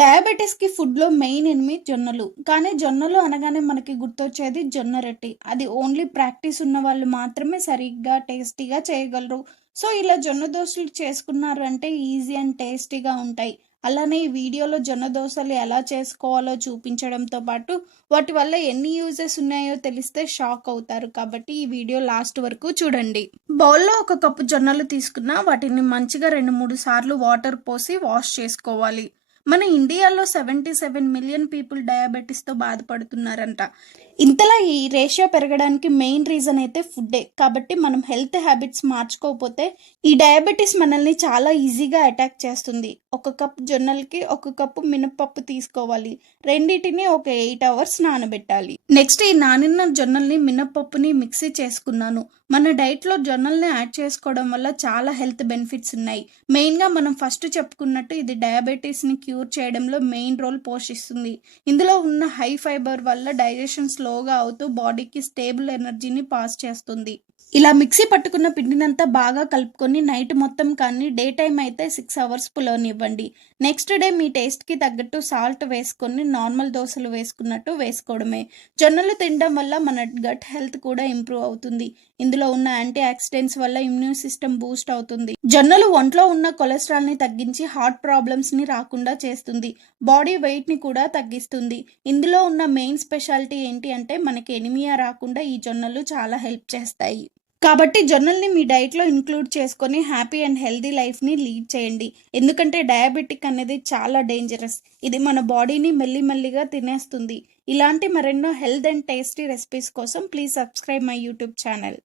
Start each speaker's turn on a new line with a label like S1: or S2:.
S1: డయాబెటీస్‌కి ఫుడ్‌లో main enemy జొన్నలు. కానీ జొన్నలు అనగానే మనకి గుర్తొచ్చేది జొన్న రొట్టి అది ఓన్లీ ప్రాక్టీస్ ఉన్న వాళ్ళు మాత్రమే సరిగ్గా, టేస్టీగా చేయగలరు. సో, ఇలా జొన్న దోశలు చేసుకున్నారు అంటే ఈజీ అండ్ టేస్టీగా ఉంటాయి. అలానే ఈ వీడియోలో జొన్న దోశలు ఎలా చేసుకోవాలో చూపించడంతో పాటు, వాటి వల్ల ఎన్ని యూజెస్ ఉన్నాయో తెలిస్తే షాక్ అవుతారు. కాబట్టి ఈ వీడియో లాస్ట్ వరకు చూడండి. బౌల్‌లో ఒక కప్పు జొన్నలు తీసుకున్న వాటిని మంచిగా 2, 3 సార్లు వాటర్ పోసి వాష్ చేసుకోవాలి. మన ఇండియాలో 77 మిలియన్ పీపుల్ డయాబెటీస్తో బాధపడుతున్నారంట. ఇంతలా ఈ రేషియో పెరగడానికి మెయిన్ రీజన్ అయితే ఫుడ్డే. కాబట్టి మనం హెల్త్ హ్యాబిట్స్ మార్చుకోకపోతే ఈ డయాబెటిస్ మనల్ని చాలా ఈజీగా అటాక్ చేస్తుంది. ఒక కప్ జొన్నలకి ఒక కప్పు మినపప్పు తీసుకోవాలి. రెండిటిని ఒక ఎయిట్ అవర్స్ నానబెట్టాలి. నెక్స్ట్ ఈ నానిన జొన్నల్ని, మినపప్పుని మిక్సీ చేసుకున్నాను. మన డైట్‌లో జొన్నల్ని యాడ్ చేసుకోవడం వల్ల చాలా హెల్త్ బెనిఫిట్స్ ఉన్నాయి. మెయిన్‌గా మనం ఫస్ట్ చెప్పుకున్నట్టు ఇది డయాబెటిస్‌ని క్యూర్ చేయడంలో మెయిన్ రోల్ పోషిస్తుంది. ఇందులో ఉన్న హై ఫైబర్ వల్ల డైజెషన్ స్లోగా అవుతూ బాడీకి స్టేబుల్ ఎనర్జీని పాస్ చేస్తుంది. ఇలా మిక్సీ పట్టుకున్న పిండినంతా బాగా కలుపుకొని నైట్ మొత్తం కానీ డే టైం అయితే సిక్స్ అవర్స్ పులవనివ్వండి. నెక్స్ట్ డే మీ టేస్ట్‌కి తగ్గట్టు సాల్ట్ వేసుకొని నార్మల్ దోసలు వేసుకున్నట్టు వేసుకోవడమే. జొన్నలు తినడం వల్ల మన గట్ హెల్త్ కూడా ఇంప్రూవ్ అవుతుంది. ఇందులో ఉన్న యాంటీ ఆక్సిడెంట్స్ వల్ల ఇమ్యూన్ సిస్టమ్ బూస్ట్ అవుతుంది. జొన్నలు ఒంట్లో ఉన్న కొలెస్ట్రాల్‌ని తగ్గించి హార్ట్ ప్రాబ్లమ్స్‌ని రాకుండా చేస్తుంది. బాడీ వెయిట్‌ని కూడా తగ్గిస్తుంది. ఇందులో ఉన్న మెయిన్ స్పెషాలిటీ ఏంటి అంటే మనకి ఎనిమియా రాకుండా ఈ జొన్నలు చాలా హెల్ప్ చేస్తాయి. కాబట్టి జొన్నల్ని మీ డైట్‌లో ఇంక్లూడ్ చేసుకొని హ్యాపీ అండ్ హెల్దీ లైఫ్‌ని లీడ్ చేయండి. ఎందుకంటే డయాబెటిక్ అనేది చాలా డేంజరస్. ఇది మన బాడీని మెల్లి మెల్లిగా తినేస్తుంది. ఇలాంటి మరెన్నో హెల్త్ అండ్ టేస్టీ రెసిపీస్ కోసం please subscribe my YouTube channel.